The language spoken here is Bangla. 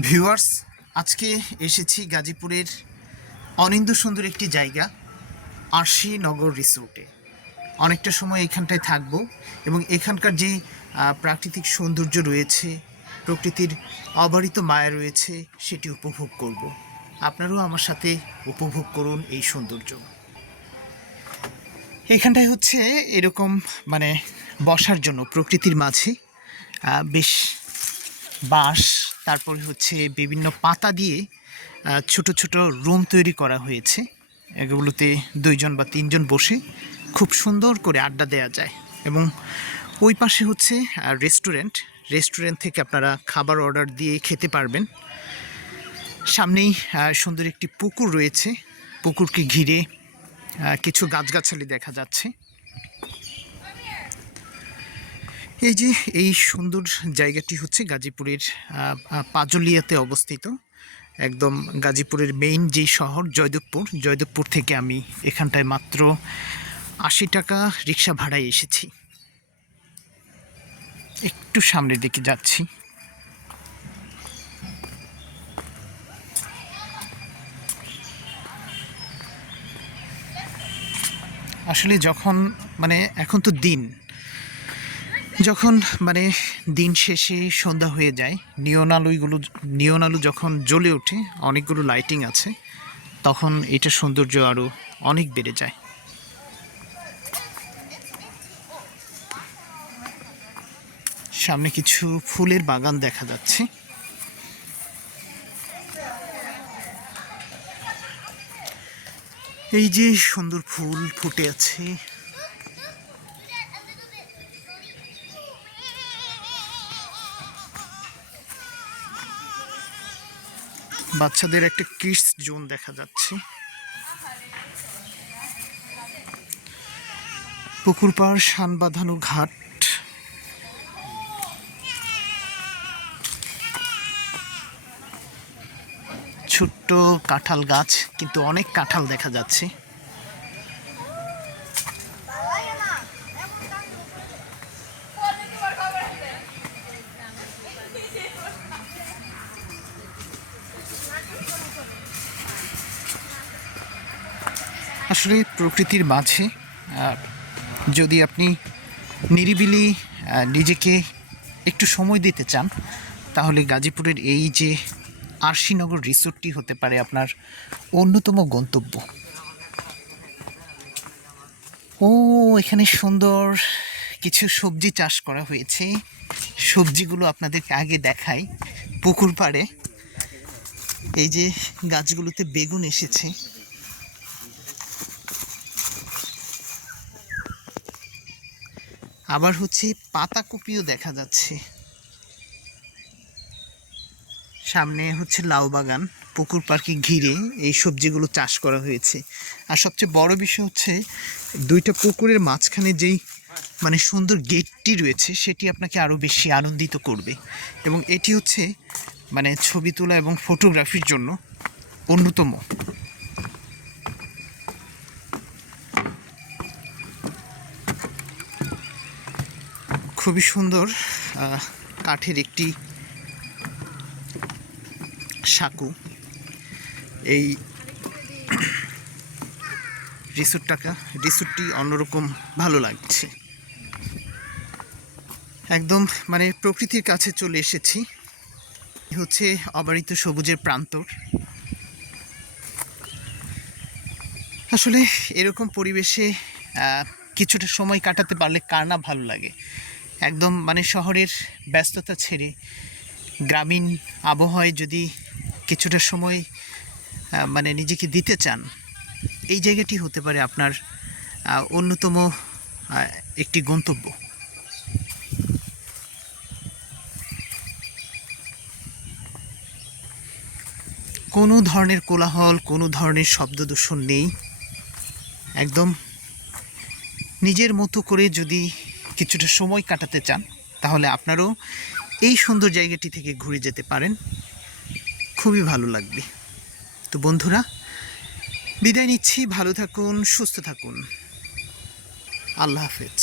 ভিউয়ার্স, আজকে এসেছি গাজীপুরের অনিন্দ সুন্দর একটি জায়গা আরশি নগর রিসোর্টে। অনেকটা সময় এখানটায় থাকবো এবং এখানকার যে প্রাকৃতিক সৌন্দর্য রয়েছে, প্রকৃতির অবারিত মায়া রয়েছে, সেটি উপভোগ করব। আপনারাও আমার সাথে উপভোগ করুন এই সৌন্দর্য। এখানটায় হচ্ছে এরকম মানে বসার জন্য প্রকৃতির মাঝে বেশ বাঁশ, তারপরে হচ্ছে বিভিন্ন পাতা দিয়ে ছোট ছোট রুম তৈরি করা হয়েছে। এগুলোতে 2জন বা 3জন বসে খুব সুন্দর করে আড্ডা দেওয়া যায়। এবং ওই পাশে হচ্ছে রেস্টুরেন্ট থেকে আপনারা খাবার অর্ডার দিয়ে খেতে পারবেন। সামনেই সুন্দর একটি পুকুর রয়েছে, পুকুরকে ঘিরে কিছু গাছগাছালি দেখা যাচ্ছে। এই যে এই সুন্দর জায়গাটি হচ্ছে গাজীপুরের পাজলিয়াতে অবস্থিত। একদম গাজীপুরের মেইন যেই শহর জয়দেবপুর থেকে আমি এখানটায় মাত্র 80 টাকা রিক্সা ভাড়ায় এসেছি। একটু সামনের দিকে যাচ্ছি। আসলে যখন মানে এখন তো যখন মানে দিন শেষে সন্ধ্যা হয়ে যায়, নিয়ন আলো যখন জ্বলে ওঠে, অনেকগুলো লাইটিং আছে, তখন এটা সৌন্দর্য আরও অনেক বেড়ে যায়। সামনে কিছু ফুলের বাগান দেখা যাচ্ছে। এই যে সুন্দর ফুল ফুটে আছে। বাচ্চাদের একটা কিডস জোন দেখা যাচ্ছে। পুকুর পাড়, শান বাঁধানো ঘাট। ছোট্ট কাঁঠাল গাছ, কিন্তু অনেক কাঁঠাল দেখা যাচ্ছে। আসলে প্রকৃতির মাঝে যদি আপনি নিরিবিলি নিজেকে একটু সময় দিতে চান, তাহলে গাজীপুরের এই যে আরশিনগর রিসোর্টটি হতে পারে আপনার অন্যতম গন্তব্য। ও, এখানে সুন্দর কিছু সবজি চাষ করা হয়েছে। সবজিগুলো আপনাদেরকে আগে দেখাই। পুকুর পাড়ে এই যে গাছগুলোতে বেগুন এসেছে। আবার হচ্ছে পাতাকপিও দেখা যাচ্ছে। সামনে হচ্ছে লাউ বাগান। পুকুর পাড়কে ঘিরে এই সবজিগুলো চাষ করা হয়েছে। আর সবচেয়ে বড় বিষয় হচ্ছে 2টা পুকুরের মাঝখানে যেই মানে সুন্দর গেটটি রয়েছে, সেটি আপনাকে আরও বেশি আনন্দিত করবে। এবং এটি হচ্ছে মানে ছবি তোলা এবং ফটোগ্রাফির জন্য অন্যতম। খুবই সুন্দর কাঠের একটি সাঁকো। এই রিসোর্টটি অন্যরকম ভালো লাগছে। একদম মানে প্রকৃতির কাছে চলে এসেছি। হচ্ছে অবারিত সবুজের প্রান্তর। আসলে এরকম পরিবেশে কিছুটা সময় কাটাতে পারলে কার না ভালো লাগে। একদম মানে শহরের ব্যস্ততা ছেড়ে গ্রামীণ আবহাওয়ায় যদি কিছুটা সময় মানে নিজেকে দিতে চান, এই জায়গাটি হতে পারে আপনার অন্যতম একটি গন্তব্য। কোনো ধরনের কোলাহল, কোনো ধরনের শব্দদূষণ নেই। একদম নিজের মতো করে যদি কিছুটা সময় কাটাতে চান, তাহলে আপনারও এই সুন্দর জায়গাটি থেকে ঘুরে যেতে পারেন। খুবই ভালো লাগবে। তো বন্ধুরা, বিদায় নিচ্ছি। ভালো থাকুন, সুস্থ থাকুন। আল্লাহ হাফেজ।